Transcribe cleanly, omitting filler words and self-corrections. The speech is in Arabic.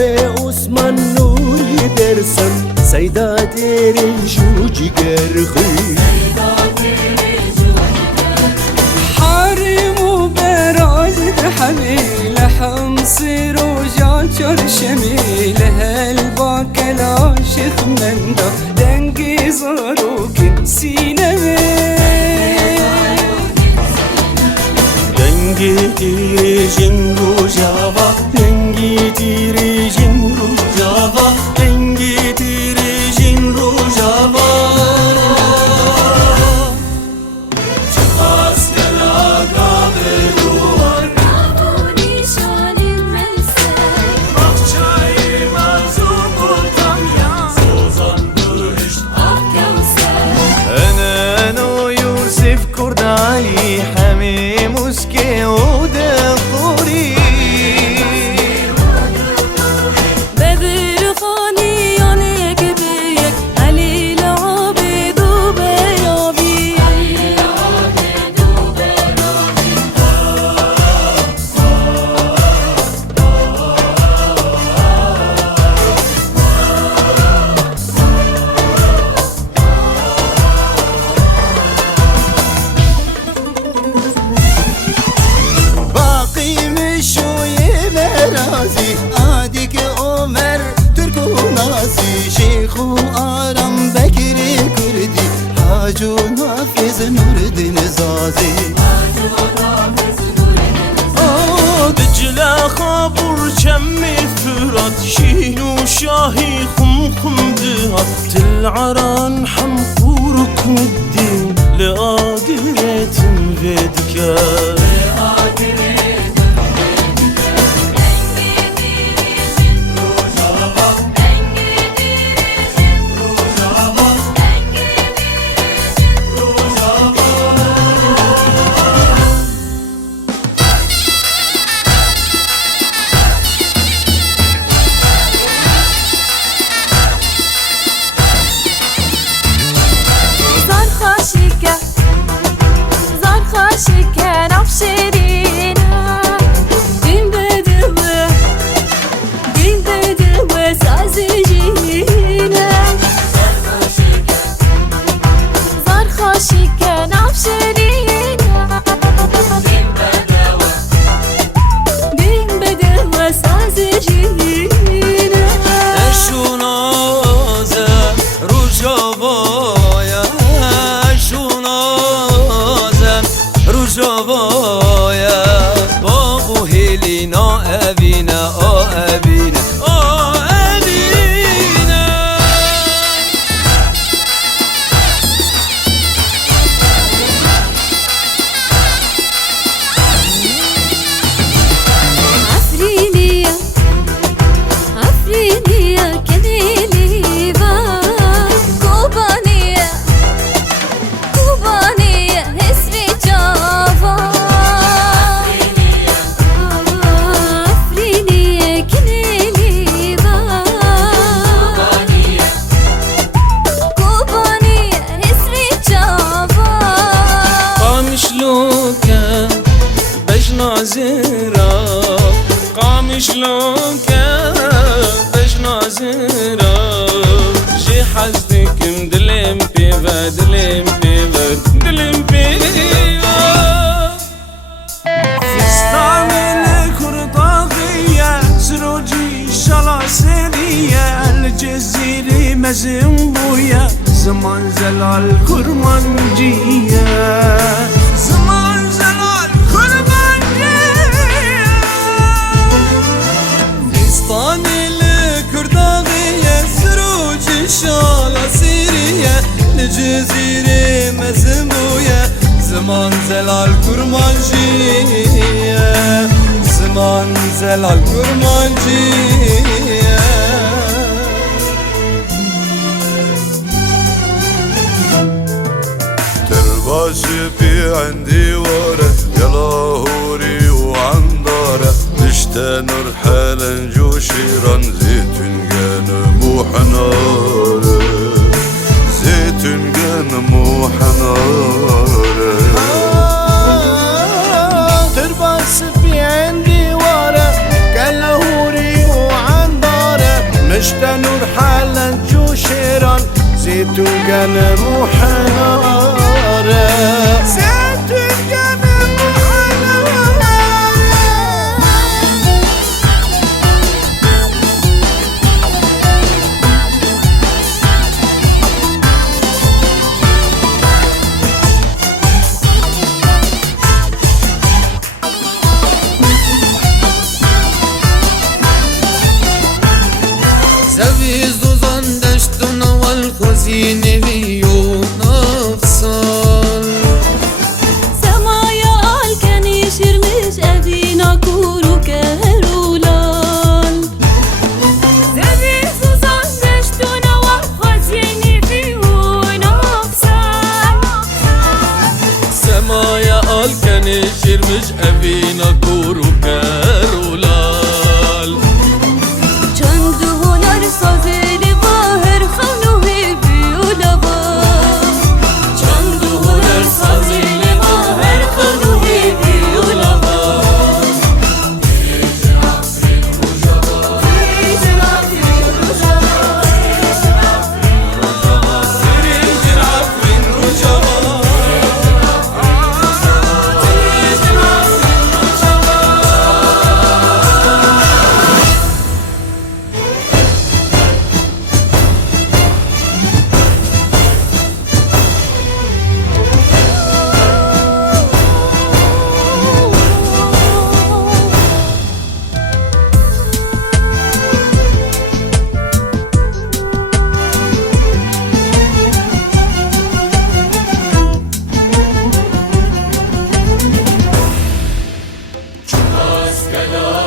به عثمان نوری درسن سیدا دیرین جوجی گرخی حرم و برازد حمیل حمصر و جاچر شمیل هل با کلاشخ من دا دنگی زاروکن سینه دنگی تیری جن رو جاوا دنگی تیری جن رو جاوا دنگی تیری جن رو جاوا چخاست کلاگا به دوار نابونی شانی ملسک بخچای مازوب و تامیان سوزان بهشت آب کوسر انا يوسف كرد علي حمي مسكي وده قوري بدر خاني يعني كبيك علي العابد وبيابي علي العابد وبيابي باقي مشوي مرازي عادك عمر تركو ناسي شيخ آرام بكري كردي حاجو نافذ نور الدين زازي دجلة خابر شمي فرات شينو شاهي خم دهات تلعران حمقورك الدين لآقرة فيدكا زار خاشكة نفشرينا دين بدوة سازجينا زار خاشكة نفشرينا دين بدوة سازجينا شونازه روجاوایا شونازه روجاوایا بابو هلینا اوینا اوینا اوینا عفرينية عفرينية كنيلي با كوبانية كوبانية اسمي جافا عفرينية كنيلي با كوبانية اسمي جافا قامشلوكا بجنازرا قامشلوكا بجنازرا جي حزدك مدلم بيفا دلم بيفا دلم بيفا فستان الكرطاغية سروجي شلاسرية الجزيرة مزنبوية زمان زلال كرمانجية زمان زلال كرمانجية فستان الكرطاغية سروجي شلاسرية الجزيرة مزنبوية زمان زلال كرمانجية زمان زلال كرمانجية ترباشي في عندي ورا يا لاهوري وعنضارة نشتا نرحل نجوشيران زيتون جانمو حنارة زيتون جانمو حنارة ترباشي في عندي ورا يا لاهوري وعنضارة زيتون قلم وحناره زيتون قلم وحناره زويز زندشتنا والخزين بيون أفصال سمايا قال كان يشرمش أبينا كورو كهرولان زبيز وزندشتنا والخزين بيون أفصال سمايا قال كان يشرمش أبينا كورو كارولال چند هنر سازی باهر خانو بیولا با چند هنر سازی باهر خانو بیولا با Askeda